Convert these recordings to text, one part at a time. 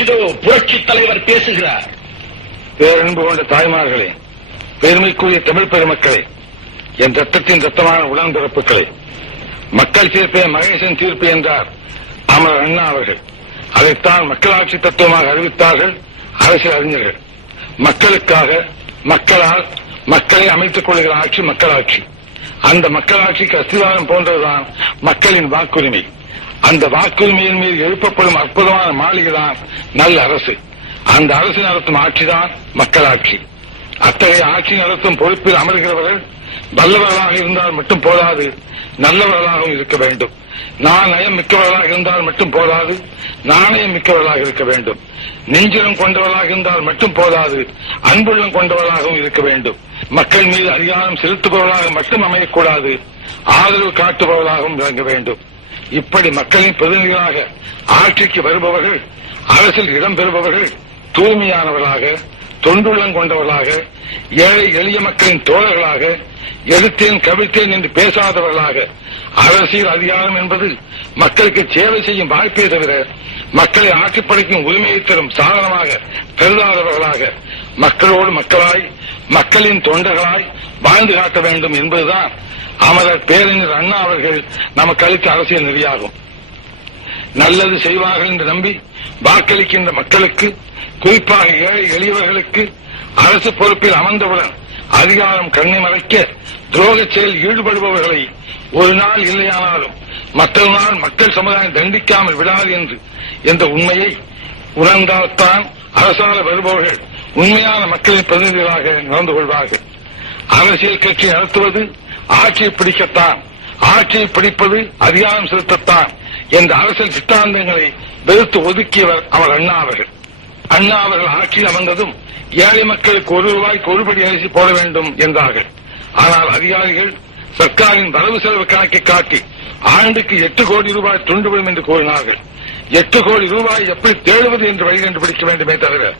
இதோ புரட்சி தலைவர் பேசுகிறார். பேரன்பு கொண்ட தாய்மார்களே, பெருமைக்குரிய தமிழ் பெருமக்களே, என் ரத்தத்தின் ரத்தமான உடன்பிறப்புகளே, மக்கள் தீர்ப்பே மகேசன் தீர்ப்பு என்றார் அமரர் அண்ணா அவர்கள். அதைத்தான் மக்களாட்சி தத்துவமாக அறிவித்தார்கள் அரசியல் அறிஞர்கள். மக்களுக்காக, மக்களால், மக்களை அமைத்துக் கொள்கிற ஆட்சி மக்களாட்சி. அந்த மக்களாட்சிக்கு அஸ்திவாரம் போன்றதுதான் மக்களின் வாக்குரிமை. அந்த வாக்குரிமையின் மீது எழுப்பப்படும் அற்புதமான மாளிகைதான் நல்ல அரசு. அந்த அரசு நடத்தும் ஆட்சிதான் மக்களாட்சி. அத்தகைய ஆட்சி நடத்தும் பொறுப்பில் அமர்கிறவர்கள் வல்லவர்களாக இருந்தால் மட்டும் போதாது, நல்லவர்களாகவும் இருக்க வேண்டும். நயம் மிக்கவர்களாக இருந்தால் மட்டும் போதாது, நாணயம் மிக்கவர்களாக இருக்க வேண்டும். நெஞ்சிலம் கொண்டவர்களாக இருந்தால் மட்டும் போதாது, அன்புள்ளம் கொண்டவர்களாகவும் இருக்க வேண்டும். மக்கள் மீது அதிகாரம் செலுத்துபவர்களாக மட்டும் அமையக்கூடாது, ஆதரவு காட்டுபவர்களாகவும் விளங்க வேண்டும். இப்படி மக்களின் பிரதிநிதிகளாக ஆட்சிக்கு வருபவர்கள், அரசில் இடம்பெறுபவர்கள் தூய்மையானவர்களாக, தொண்டுள்ளம் கொண்டவர்களாக, ஏழை எளிய மக்களின் தோழர்களாக, எடுத்தேன் கவிழ்த்தேன் என்று பேசாதவர்களாக, அரசியல் அதிகாரம் என்பது மக்களுக்கு சேவை செய்யும் வாய்ப்பே தவிர மக்களை ஆட்சிப்படைக்கும் உரிமையை தரும் சாதனமாக கருதாதவர்களாக, மக்களோடு மக்களாய், மக்களின் தொண்டர்களாய் வாழ்ந்து காட்ட வேண்டும் என்பதுதான் அமரர் பேரறிஞர் அண்ணா அவர்கள் நமக்கு அளித்த அரசியல் நெறியாகும். நல்லது செய்வார்கள் என்று நம்பி வாக்களிக்கின்ற மக்களுக்கு, குறிப்பாக ஏழை எளியவர்களுக்கு அரசு பொறுப்பில் அமர்ந்தவுடன் அதிகாரம் கண்ணை மறைக்க துரோக செயல் ஈடுபடுபவர்களை ஒரு நாள் இல்லையானாலும் மற்றொரு நாள் மக்கள் சமுதாயம் தண்டிக்காமல் விடாது என்ற உண்மையை உணர்ந்தால்தான் அரசால வருபவர்கள் உண்மையான மக்களின் பிரதிநிதிகளாக நடந்து கொள்வார்கள். அரசியல் கட்சி நடத்துவது ஆட்சியை பிடிக்கத்தான், ஆட்சியை பிடிப்பது அதிகாரம் செலுத்தத்தான் என்ற அரசியல் சித்தாந்தங்களை வெறுத்து ஒதுக்கியவர் அவர் அண்ணா அவர்கள். அண்ணா அவர்கள் ஆட்சியில் அமர்ந்ததும் ஏழை மக்களுக்கு ₹1 ஒருபடி அரிசி போட வேண்டும் என்றார்கள். ஆனால் அதிகாரிகள் சர்க்காரின் வரவு செலவு கணக்கை காட்டி ஆண்டுக்கு ₹8 கோடி துண்டுவிடும் என்று கூறினார்கள். ₹8 கோடி எப்படி தேடுவது என்று வழி கண்டுபிடிக்க வேண்டுமே தவிர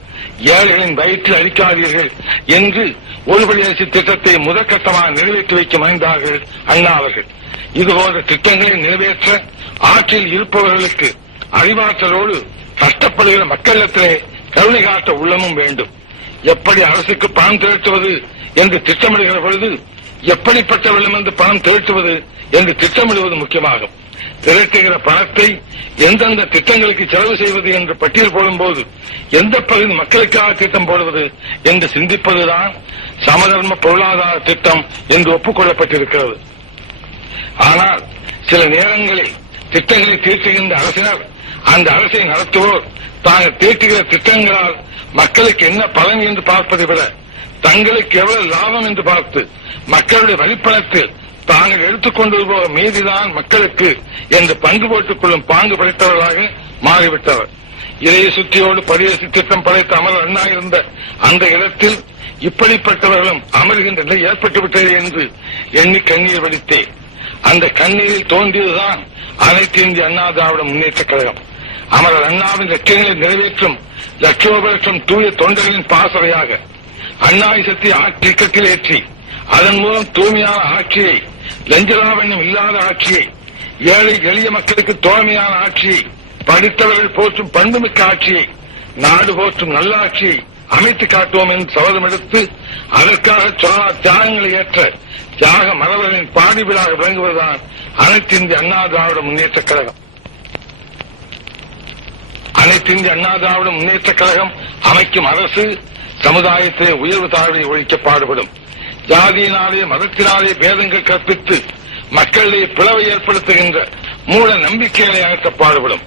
ஏழைகளின் வயிற்றில் அடிக்காதீர்கள் என்று ஒருபடி அரிசி திட்டத்தை முதற்கட்டமாக நிறைவேற்றி வைக்க முனைந்தார்கள் அண்ணா அவர்கள். இதுபோன்ற திட்டங்களை நிறைவேற்ற ஆட்சியில் இருப்பவர்களுக்கு அறிவாற்றலோடு கஷ்டப்படுகிற மக்களிடத்திலே கருணை காட்ட உள்ளமும் வேண்டும். எப்படி அரசுக்கு பணம் திரட்டுவது என்று திட்டமிடுகிற பொழுது எப்படிப்பட்ட வெள்ளம் பணம் திரட்டுவது என்று திட்டமிடுவது முக்கியமாகும். திரட்டுகிற பணத்தை எந்தெந்த திட்டங்களுக்கு செலவு செய்வது என்று பட்டியல் போடும்போது எந்த பகுதி மக்களுக்காக திட்டம் போடுவது என்று சிந்திப்பதுதான் சமதர்ம பொருளாதார திட்டம் என்று ஒப்புக்கொள்ளப்பட்டிருக்கிறது. ஆனால் சில நேரங்களில் திட்டங்களை தீர்த்துகின்ற அரசினர், அந்த அரசை நடத்துவோர் தாங்கள் தீட்டுகிற திட்டங்களால் மக்களுக்கு என்ன பலன் என்று பார்ப்பதை விட தங்களுக்கு எவ்வளவு லாபம் என்று பார்த்து மக்களுடைய வரிப்பணத்தில் தாங்கள் எடுத்துக்கொண்டு போக மீதிதான் மக்களுக்கு என்று பங்கு போட்டுக் கொள்ளும் பாங்கு படைத்தவர்களாக மாறிவிட்டவர். இளைய சுற்றியோடு பரிசு திட்டம் படைத்த அமரர் அண்ணா இருந்த அந்த இடத்தில் இப்படிப்பட்டவர்களும் அமர்கின்ற நிலை ஏற்பட்டுவிட்டது என்று எண்ணி கண்ணீர் வடித்தேன். அந்த கண்ணீரில் தோன்றியதுதான் அனைத்து இந்திய அண்ணா திராவிட முன்னேற்றக் கழகம். அமரர் அண்ணாவின் லட்சியங்களை நிறைவேற்றும் லட்சோபலட்சம் தூய தொண்டர்களின் பாசறையாக அண்ணாயிசத்தை இயக்கத்தில் ஏற்றி அதன் மூலம் தூய்மையான ஆட்சியை, லஞ்சலாவண்யம் இல்லாத ஆட்சியை, ஏழை எளிய மக்களுக்கு தோழமையான ஆட்சியை, படித்தவர்கள் போற்றும் பண்புமிக்க ஆட்சியை, நாடு போற்றும் நல்ல ஆட்சியை அமைத்து காட்டுவோம் என்று சபதம் எடுத்து அதற்காக சொல்லா தியாகங்களை ஏற்ற தியாக மரபர்களின் பாடிவிழாக விளங்குவதுதான் அனைத்து இந்திய அண்ணா திராவிட முன்னேற்றக் கழகம். அனைத்து இந்திய அண்ணா திராவிட முன்னேற்றக் கழகம் அமைக்கும் அரசு சமுதாயத்திலே உயர்வு தாழ்வை ஒழிக்க பாடுபடும். ஜாதியினாலே மதத்தினாலே பேதங்கள் கற்பித்து மக்களிடையே பிளவை ஏற்படுத்துகின்ற மூட நம்பிக்கைகளை அகற்ற பாடுபடும்.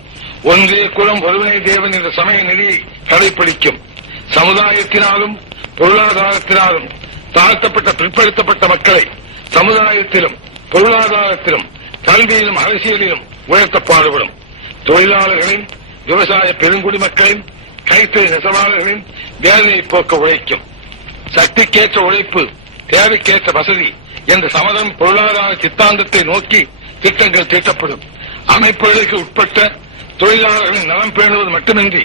ஒன்றே குலம் ஒருவனே தேவன் என்ற சமய நெறியை கடைபிடிக்கும். சமுதாயத்தினாலும் பொருளாதாரத்தினாலும் தாழ்த்தப்பட்ட பிற்படுத்தப்பட்ட மக்களை சமுதாயத்திலும் பொருளாதாரத்திலும் கல்வியிலும் அரசியலிலும் உயர்த்த பாடுபடும். தொழிலாளர்களின், விவசாய பெருங்குடி மக்களின், கைத்தறி நெசவாளர்களின் வேதனையை போக்க உழைக்கும். சக்திக்கேற்ற உழைப்பு, தேவைக்கேற்ற வசதி என்ற சமதம் பொருளாதார சித்தாந்தத்தை நோக்கி திட்டங்கள் தீட்டப்படும். அமைப்புகளுக்கு உட்பட்ட தொழிலாளர்களின் நலம் பேணுவது மட்டுமின்றி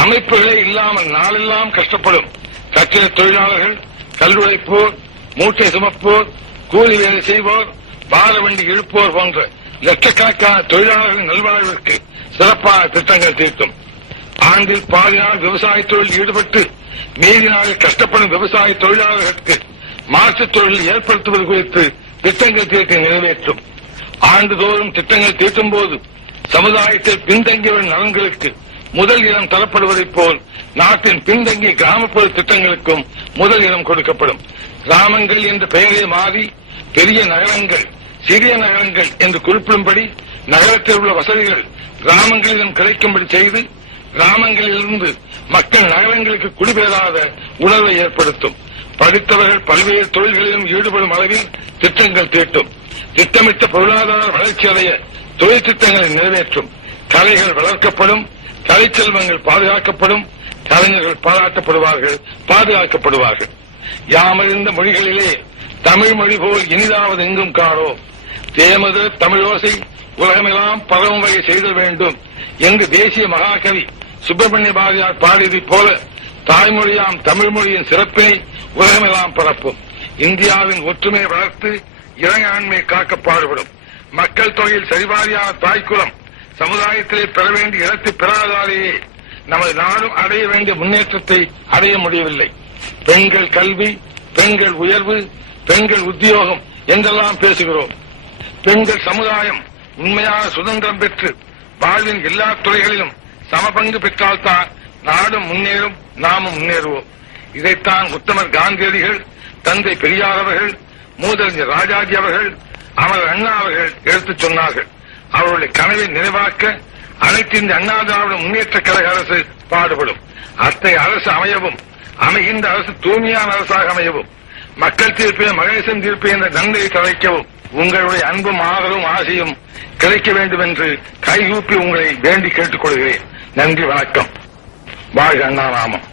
அமைப்புகளே இல்லாமல் நாளெல்லாம் கஷ்டப்படும் கட்டிட தொழிலாளர்கள், கல்லுழைப்போர், மூட்டை சுமப்போர், கூலி வேலை செய்வோர், பார வண்டி இழுப்போர் போன்ற லட்சக்கணக்கான தொழிலாளர்களின் நல்வாழ்விற்கு சிறப்பான திட்டங்கள் தீர்க்கும். ஆண்டில் பாதி நாள் விவசாய தொழில் ஈடுபட்டு மீதி நாளில் கஷ்டப்படும் விவசாய தொழிலாளர்களுக்கு மாற்றுத் தொழில் ஏற்படுத்துவது குறித்து திட்டங்கள் தீட்டி நிறைவேற்றும். ஆண்டுதோறும் திட்டங்கள் தீட்டும் போது சமுதாயத்தில் பின்தங்கியவரின் நலன்களுக்கு முதல் இடம் தரப்படுவதைப் போல் நாட்டின் பின்தங்கிய கிராமப்புற திட்டங்களுக்கும் முதல் இடம் கொடுக்கப்படும். கிராமங்கள் என்ற பெயரை மாறி பெரிய நகரங்கள், சிறிய நகரங்கள் என்று குறிப்பிடும்படி நகரத்தில் உள்ள வசதிகள் கிராமங்களிலும் கிடைக்கும்படி செய்து கிராமங்களிலிருந்து மக்கள் நகரங்களுக்கு குடிபெயராத உணர்வை ஏற்படுத்தும். படித்தவர்கள் பல்வேறு தொழில்களிலும் ஈடுபடும் அளவில் திட்டங்கள் தீட்டும். திட்டமிட்ட பொருளாதார வளர்ச்சி அடைய தொழில் திட்டங்களை நிறைவேற்றும். கலைகள் வளர்க்கப்படும், கலைச்செல்வங்கள் பாதுகாக்கப்படும், கலைஞர்கள் பாராட்டப்படுவார்கள், பாதுகாக்கப்படுவார்கள். யாமறிந்த மொழிகளிலே தமிழ் மொழி போல் இனிதாவது எங்கும் காணோ. தேமது தமிழோசை உலகமெல்லாம் பரவும் வகை செய்தல் வேண்டும். எங்கு தேசிய மகாகவி சுப்பிரமணிய பாரதியார் பாடியதைப் போல தாய்மொழியாம் தமிழ் மொழியின் சிறப்பினை உலகமெல்லாம் பரப்பும். இந்தியாவின் ஒற்றுமையை வளர்த்து இறையாண்மை காக்க பாடுபடும். மக்கள் தொகையில் சரிபாரியான தாய்க்குலம் சமுதாயத்திலே பெற வேண்டிய இடத்தை பெறாதாலேயே நமது நாடும் அடைய வேண்டிய முன்னேற்றத்தை அடைய முடியவில்லை. பெண்கள் கல்வி, பெண்கள் உயர்வு, பெண்கள் உத்தியோகம் என்றெல்லாம் பேசுகிறோம். பெண்கள் சமுதாயம் உண்மையான சுதந்திரம் பெற்று வாழ்வின் எல்லா துறைகளிலும் சமபங்கு பெற்றால்தான் நாடும் முன்னேறும், நாமும் முன்னேறுவோம். இதைத்தான் உத்தமர் காந்தியடிகள், தந்தை பெரியார் அவர்கள், மூதறிஞர் ராஜாஜி அவர்கள், அமர் அண்ணா அவர்கள் எடுத்துச் சொன்னார்கள். அவருடைய கனவை நிறைவாக்க அனைத்து இந்த அண்ணா திராவிட முன்னேற்ற கழக அரசு பாடுபடும். அத்தகைய அரசு அமையவும், அமைகின்ற அரசு தூய்மையான அரசாக அமையவும், மக்கள் தீர்ப்பே மகேசன் தீர்ப்பு என்ற நன்மையை தழைக்கவும் உங்களுடைய அன்பும் ஆதரவும் ஆசையும் கிடைக்க வேண்டும் என்று கைகூப்பி உங்களை வேண்டி கேட்டுக் கொள்கிறேன். நன்றி, வணக்கம். வாழ்க அண்ணா நாமம்.